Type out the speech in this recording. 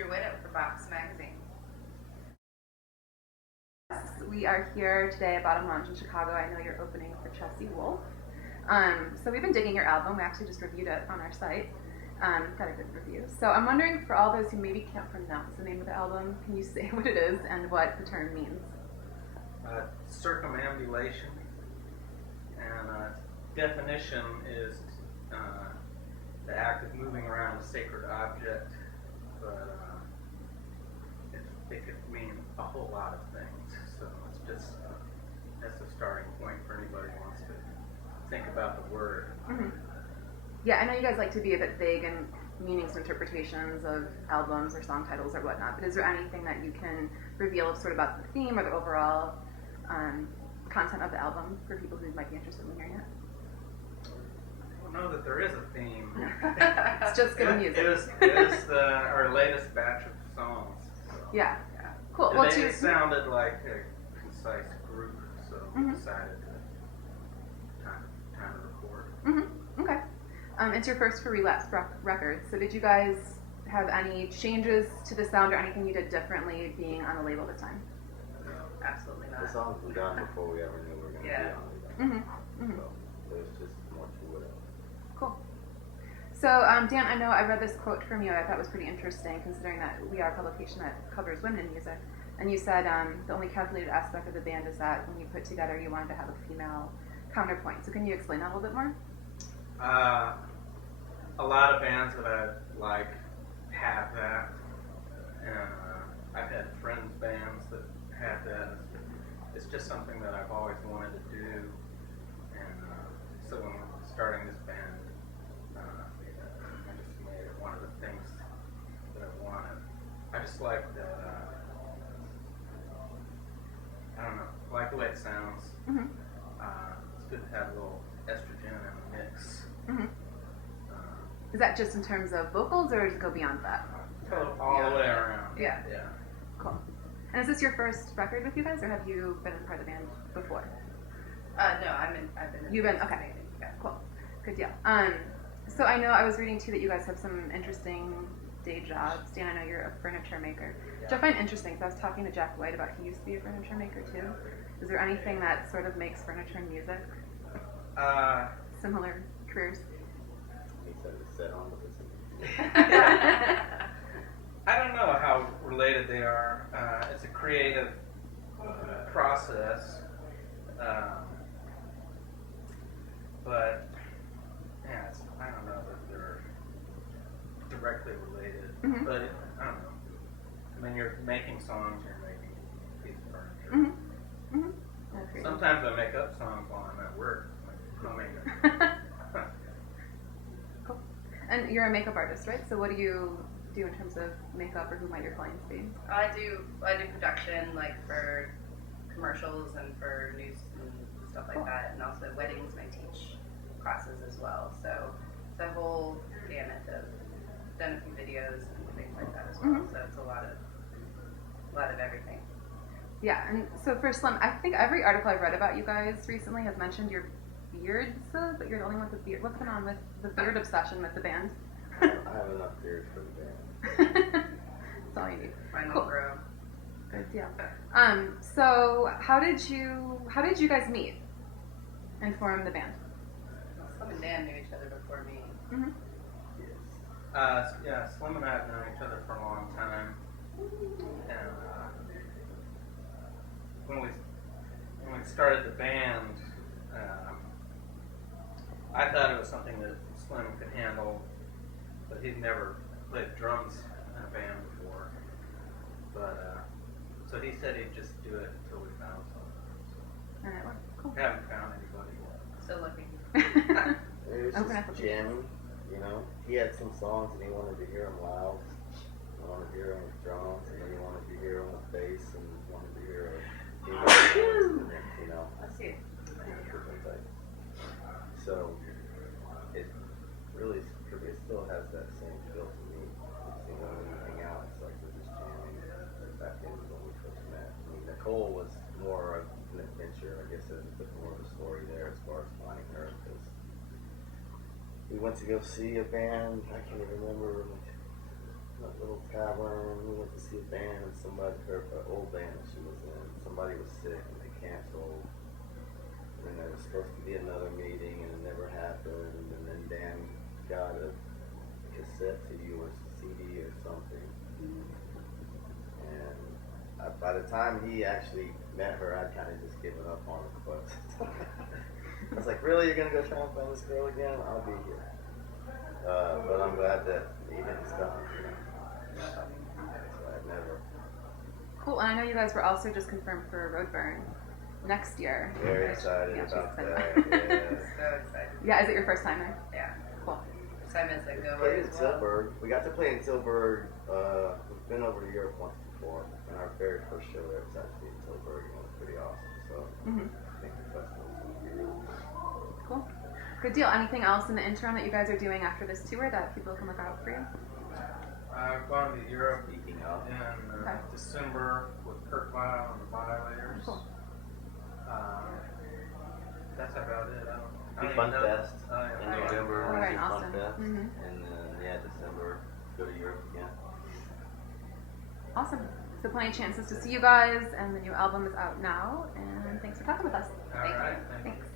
Drew Witt for Box Magazine. We are here today at Bottom Lounge in Chicago. I know you're opening for Chelsea Wolfe. So we've been digging your album. We actually just reviewed it on our site. Got a good review. So I'm wondering, for all those who maybe can't pronounce the name of the album, can you say what it is and what the term means? Circumambulation, and definition is the act of moving around a sacred object, but it could mean a whole lot of things. So it's just that's a starting point for anybody who wants to think about the word. Mm-hmm. Yeah, I know you guys like to be a bit vague in meanings and interpretations of albums or song titles or whatnot, but is there anything that you can reveal sort of about the theme or the overall content of the album for people who might be interested in hearing it? I don't know that there is a theme. It's just good music. It was our latest batch of songs. So. Yeah. Cool. Well, it sounded like a concise group, so we decided to time to record. Mm-hmm. Okay. It's your first for Relapse Records, so did you guys have any changes to the sound or anything you did differently being on the label this time? No. Absolutely not. The songs were done before we ever knew we were going to be on it. Mm-hmm. Mm-hmm. So there's just more to it. Cool. So, Dan, I know I read this quote from you I thought was pretty interesting, considering that we are a publication that covers women in music. And you said the only calculated aspect of the band is that when you put together, you wanted to have a female counterpoint. So can you explain that a little bit more? A lot of bands that I like have that, and I've had friends' bands that have that. It's just something that I've always wanted to do, and so when starting this band, I just made it one of the things that I wanted. I just like that. I don't know, I like the way it sounds. Mm-hmm. It's good to have a little estrogen in the mix. Mm-hmm. Is that just in terms of vocals, or does it go beyond that? All the way around. Yeah. Yeah. Cool. And is this your first record with you guys, or have you been a part of the band before? No, I've been. You've been, okay. Yeah. Cool. Good deal. So I know I was reading too that you guys have some interesting day jobs. Dan, I know you're a furniture maker, which I find interesting because I was talking to Jack White about he used to be a furniture maker too. Is there anything that sort of makes furniture and music similar careers? He said it's set on with this. I don't know how related they are. It's a creative process, but yeah, I don't know that they're directly related. Mm-hmm. But I don't know. I mean, you're making songs, you're making a piece of furniture. Mm-hmm. Mm-hmm. Sometimes I make up songs while I'm at work. I'll make them. Cool. And you're a makeup artist, right? So what do you do in terms of makeup, or who might your clients be? I do production, like for commercials and for news and stuff like that, and also weddings. I teach classes as well, so it's a whole gamut of done a few videos and things like that as well. Mm-hmm. So it's a lot of everything. Yeah, and so for Slim, I think every article I've read about you guys recently has mentioned your beards, but you're the only one with a beard. What's going on with the beard obsession with the band? I have enough beard for the band. That's all you need. Mine Cool. will grow. Good deal. So how did you guys meet and form the band? Slim and Dan knew each other before me. Mm-hmm. Yeah, Slim and I have known each other for a long time, and when we started the band, I thought it was something that Slim could handle, but he'd never played drums in a band before. But so he said he'd just do it until we found someone. All right, well, cool. We haven't found anybody yet. Still looking. It was Open up a just jamming, you know. He had some songs and he wanted to hear them loud. He wanted to hear them with drums, and then he wanted to hear them with bass, and he wanted to hear you know. I see it. Different things. So it really, it still has that same feel to me. You know, when we hang out, it's like we're just jamming. Back in when we first met. I mean, Nicole was more of an adventure. I guess there's a bit more of a story there as far as finding her, because we went to go see a band. I can't even remember. little tavern. We went to see a band, and her old band that she was in. Somebody was sick, and they canceled. And then there was supposed to be another meeting, and it never happened. And then Dan got a cassette to you or CD or something. And by the time he actually met her, I'd kind of just given up on it. But I was like, really, you're gonna go try and find this girl again? I'll be here. But I'm glad that he didn't stop. You know? So I'd never. Cool. And I know you guys were also just confirmed for Roadburn next year. Very excited Yeah, she's about excited. that. So excited. Yeah, is it your first time there? Yeah. Cool. Simon's a We goer played in as well. Tilburg. We got to play in Tilburg. We've been over to Europe once before, and our very first show there was actually in Tilburg, and it was pretty awesome. So I think the festival is going to be really cool. Cool. Good deal. Anything else in the interim that you guys are doing after this tour that people can look out for you? I've gone to Europe Speaking of, in Okay. December with Kurt Vile and the Violators. Cool. That's about it. I Be don't Fun even know. Fest I in don't November. Oh, we right, do Austin. Fun Fest, Mhm. and then December go to Europe again. Awesome. So plenty of chances to see you guys, and the new album is out now. And thanks for talking with us. All right. Thank you. Thanks.